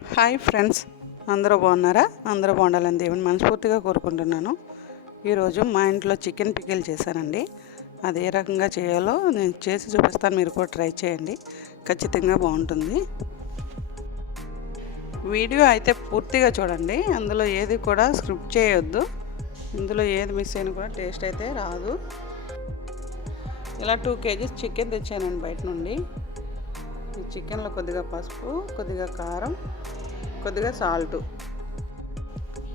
Hi friends, అందరూ బాగున్నారా? అందరూ బాగుండాలని దేవుని మనస్ఫూర్తిగా కోరుకుంటున్నాను. ఈరోజు మా ఇంట్లో చికెన్ పికిల్ చేశానండి. అది ఏ రకంగా చేయాలో నేను చేసి చూపిస్తాను, మీరు కూడా ట్రై చేయండి, ఖచ్చితంగా బాగుంటుంది. వీడియో అయితే పూర్తిగా చూడండి, అందులో ఏది కూడా స్క్రిప్ట్ చేయొద్దు. ఇందులో ఏది మిస్ అయినా కూడా టేస్ట్ అయితే రాదు. ఇలా 2 kgs చికెన్ తెచ్చానండి బయట నుండి. ఈ చికెన్లో కొద్దిగా పసుపు, కొద్దిగా కారం, కొద్దిగా సాల్టు,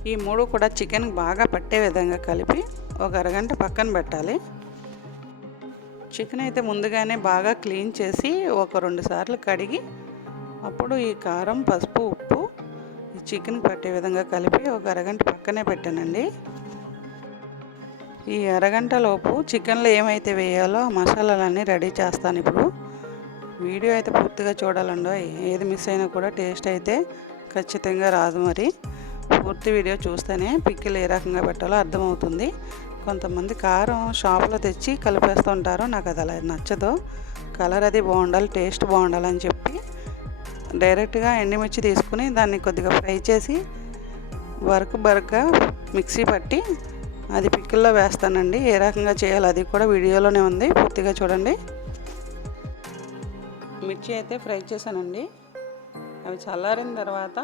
ఈ 3 కూడా చికెన్ బాగా పట్టే విధంగా కలిపి ఒక అరగంట పక్కన పెట్టాలి. చికెన్ అయితే ముందుగానే బాగా క్లీన్ చేసి ఒక 2 సార్లు కడిగి అప్పుడు ఈ కారం, పసుపు, ఉప్పు ఈ చికెన్ పట్టే విధంగా కలిపి ఒక అరగంట పక్కనే పెట్టానండి. ఈ అరగంట లోపు చికెన్లో ఏమైతే వేయాలో ఆ మసాలాలన్నీ రెడీ చేస్తాను. ఇప్పుడు వీడియో అయితే పూర్తిగా చూడాలండి, ఏది మిస్ అయినా కూడా టేస్ట్ అయితే ఖచ్చితంగా రాదు. మరి పూర్తి వీడియో చూస్తేనే పికిల్ ఏ రకంగా పెట్టాలో అర్థమవుతుంది. కొంతమంది కారం షాప్లో తెచ్చి కలిపేస్తుంటారు, నాకు అది అలా నచ్చదు. కలర్ అది బాగుండాలి, టేస్ట్ బాగుండాలని చెప్పి డైరెక్ట్గా ఎండుమిర్చి తీసుకుని దాన్ని కొద్దిగా ఫ్రై చేసి బరకగా మిక్సీ పట్టి అది పికిల్లో వేస్తానండి. ఏ రకంగా చేయాలో అది కూడా వీడియోలోనే ఉంది, పూర్తిగా చూడండి. మిర్చి అయితే ఫ్రై చేశానండి. అవి చల్లారిన తర్వాత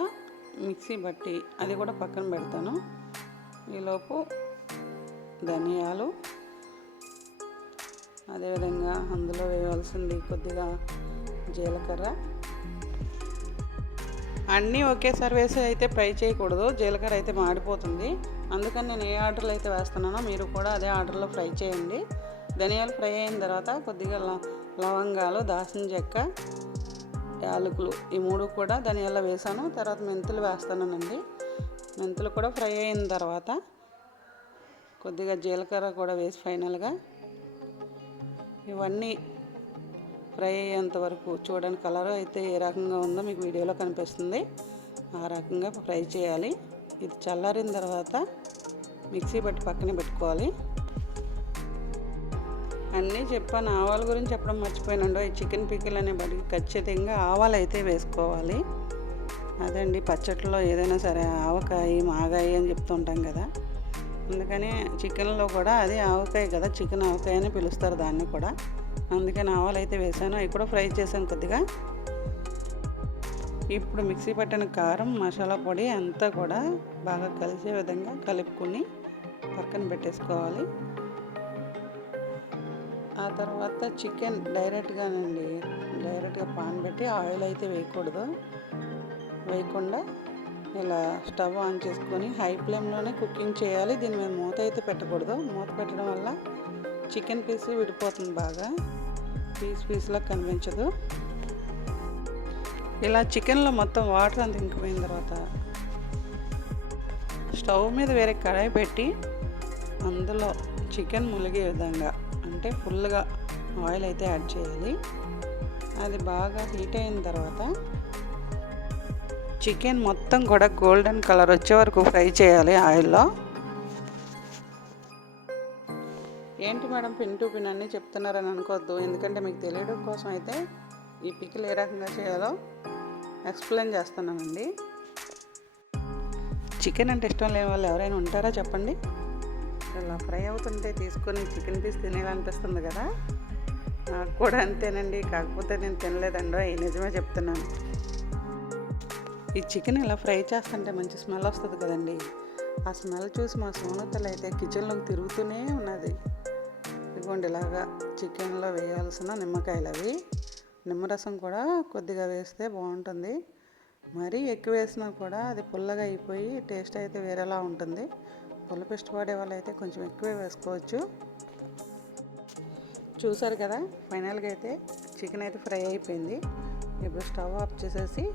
మిక్సీ బట్టి అది కూడా పక్కన పెడతాను. ఈలోపు ధనియాలు, అదేవిధంగా అందులో వేయవలసింది కొద్దిగా జీలకర్ర. అన్నీ ఒకేసారి వేసి అయితే ఫ్రై చేయకూడదు, జీలకర్ర అయితే మాడిపోతుంది. అందుకని నేను ఏ ఆర్డర్లో అయితే వేస్తున్నానో మీరు కూడా అదే ఆర్డర్లో ఫ్రై చేయండి. ధనియాలు ఫ్రై అయిన తర్వాత కొద్దిగా లవంగాలు, దాల్చిన చెక్క, యాలకులు, ఈ 3 కూడా ధనియాల్లో వేసాను. తర్వాత మెంతులు వేస్తానండి. మెంతులు కూడా ఫ్రై అయిన తర్వాత కొద్దిగా జీలకర్ర కూడా వేసి ఫైనల్గా ఇవన్నీ ఫ్రై అయ్యేంత వరకు చూడండి. కలర్ అయితే ఏ రకంగా ఉందో మీకు వీడియోలో కనిపిస్తుంది, ఆ రకంగా ఫ్రై చేయాలి. ఇది చల్లారిన తర్వాత మిక్సీ పట్టి పక్కన పెట్టుకోవాలి. అన్నీ చెప్పాను, ఆవాల గురించి చెప్పడం మర్చిపోయానండి. ఈ చికెన్ పికిల్ అనే బడికి ఖచ్చితంగా ఆవాలు అయితే వేసుకోవాలి. అదండి, పచ్చట్లో ఏదైనా సరే ఆవకాయ, మాగాయ అని చెప్తుంటాం కదా, అందుకని చికెన్లో కూడా అది ఆవకాయ కదా, చికెన్ ఆవకాయ అని పిలుస్తారు దాన్ని కూడా. అందుకని ఆవాలు అయితే వేసాను, అవి కూడా ఫ్రై చేశాను కొద్దిగా. ఇప్పుడు మిక్సీ పట్టిన కారం, మసాలా పొడి అంతా కూడా బాగా కలిసే విధంగా కలుపుకొని పక్కన పెట్టేసుకోవాలి. ఆ తర్వాత చికెన్ డైరెక్ట్గా పాన్ పెట్టి ఆయిల్ అయితే వేయకుండా ఇలా స్టవ్ ఆన్ చేసుకొని హై ఫ్లేమ్లోనే కుకింగ్ చేయాలి. దీని మీద మూత అయితే పెట్టకూడదు. మూత పెట్టడం వల్ల చికెన్ పీస్ విడిపోతుంది, బాగా పీస్లా కనిపించదు. ఇలా చికెన్లో మొత్తం వాటర్ అంతా ఇంకిపోయిన తర్వాత స్టవ్ మీద వేరే కడాయి పెట్టి అందులో చికెన్ ములిగే విధంగా, అంటే ఫుల్గా ఆయిల్ అయితే యాడ్ చేయాలి. అది బాగా హీట్ అయిన తర్వాత చికెన్ మొత్తం కూడా గోల్డెన్ కలర్ వచ్చే వరకు ఫ్రై చేయాలి ఆయిల్లో. ఏంటి మేడం పిన్ టు పిన్ అన్నీ చెప్తున్నారని అనుకోవద్దు, ఎందుకంటే మీకు తెలియడం కోసం అయితే ఈ పికిల్ ఏ రకంగా చేయాలో ఎక్స్ప్లెయిన్ చేస్తున్నానండి. చికెన్ అంటే ఇష్టం లేని వాళ్ళు ఎవరైనా ఉంటారా చెప్పండి? ఇలా ఫ్రై అవుతుంటే తీసుకొని చికెన్ పీస్ తినేయాలనిపిస్తుంది కదా, నాకు కూడా అంతేనండి. కాకపోతే నేను తినలేదండి, నిజమే చెప్తున్నాను. ఈ చికెన్ ఇలా ఫ్రై చేస్తుంటే మంచి స్మెల్ వస్తుంది కదండి. ఆ స్మెల్ చూసి మా సోనతలు అయితే కిచెన్లోకి తిరుగుతూనే ఉన్నది. ఇదిగోండి, ఇలాగా చికెన్లో వేయాల్సిన నిమ్మకాయలు, అవి నిమ్మరసం కూడా కొద్దిగా వేస్తే బాగుంటుంది. మరీ ఎక్కువ వేసినా కూడా అది పుల్లగా అయిపోయి టేస్ట్ అయితే వేరేలా ఉంటుంది. పులుపు ఇష్టపడే వాళ్ళు అయితే కొంచెం ఎక్కువే వేసుకోవచ్చు. చూసారు కదా, ఫైనల్గా అయితే చికెన్ అయితే ఫ్రై అయిపోయింది. ఇప్పుడు స్టవ్ ఆఫ్ చేసేసి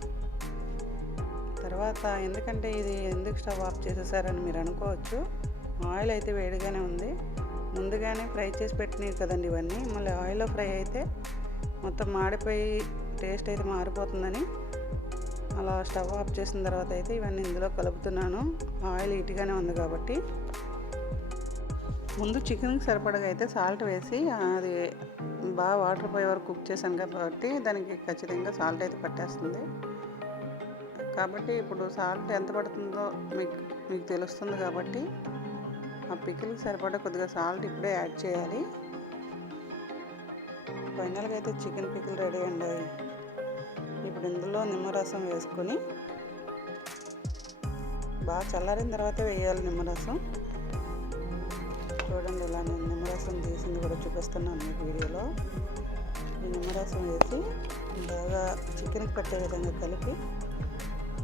తర్వాత, ఎందుకంటే ఇది ఎందుకు స్టవ్ ఆఫ్ చేసేసారని మీరు అనుకోవచ్చు, ఆయిల్ అయితే వేడిగానే ఉంది. ముందుగానే ఫ్రై చేసి పెట్టినవి కదండి ఇవన్నీ, మళ్ళీ ఆయిల్లో ఫ్రై అయితే మొత్తం మాడిపోయి టేస్ట్ అయితే మారిపోతుందని అలా స్టవ్ ఆఫ్ చేసిన తర్వాత అయితే ఇవన్నీ ఇందులో కలుపుతున్నాను. ఆయిల్ హీట్గానే ఉంది కాబట్టి. ముందు చికెన్కి సరిపడగా అయితే సాల్ట్ వేసి అది బాగా వాటర్ పోయే వరకు కుక్ చేశాను కాబట్టి దానికి ఖచ్చితంగా సాల్ట్ అయితే పట్టేస్తుంది. కాబట్టి ఇప్పుడు సాల్ట్ ఎంత పడుతుందో మీకు మీకు తెలుస్తుంది. కాబట్టి ఆ పికిల్కి సరిపడా కొద్దిగా సాల్ట్ ఇప్పుడే యాడ్ చేయాలి. ఫైనల్గా అయితే చికెన్ పికిల్ రెడీ అండి. ఇప్పుడు ఇందులో నిమ్మరసం వేసుకొని బాగా చల్లారిన తర్వాత వేయాలి నిమ్మరసం. చూడండి, ఇలా నేను నిమ్మరసం తీసింది కూడా చూపిస్తున్నాను మీకు వీడియోలో. ఈ నిమ్మరసం వేసి బాగా చికెన్కి పట్టే విధంగా కలిపి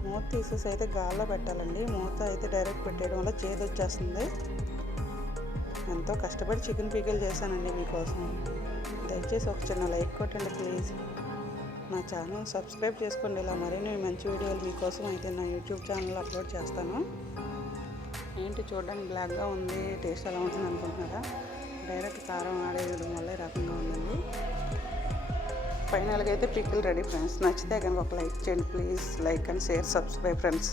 మూత తీసేసి అయితే గాల్లో పెట్టాలండి. మూత అయితే డైరెక్ట్ పెట్టేయడం వల్ల చేదు వచ్చేస్తుంది. ఎంతో కష్టపడి చికెన్ పికిల్ చేశానండి మీకోసం. దయచేసి ఒక చిన్న లైక్ కొట్టండి ప్లీజ్. నా ఛానల్ సబ్స్క్రైబ్ చేసుకోండి. ఇలా మరిన్ని మంచి వీడియోలు మీకోసం అయితే నా యూట్యూబ్ ఛానల్లో అప్లోడ్ చేస్తాను. ఏంటి చూడడానికి బ్లాక్గా ఉంది, టేస్ట్ ఎలా ఉంటుంది అనుకుంటున్నారా? డైరెక్ట్ కారం ఆడేయడం వల్ల ఈ రకంగా ఉందండి. ఫైనల్గా అయితే పికిల్ రెడీ ఫ్రెండ్స్. నచ్చితే కనుక ఒక లైక్ చేయండి please. Like and share, subscribe friends.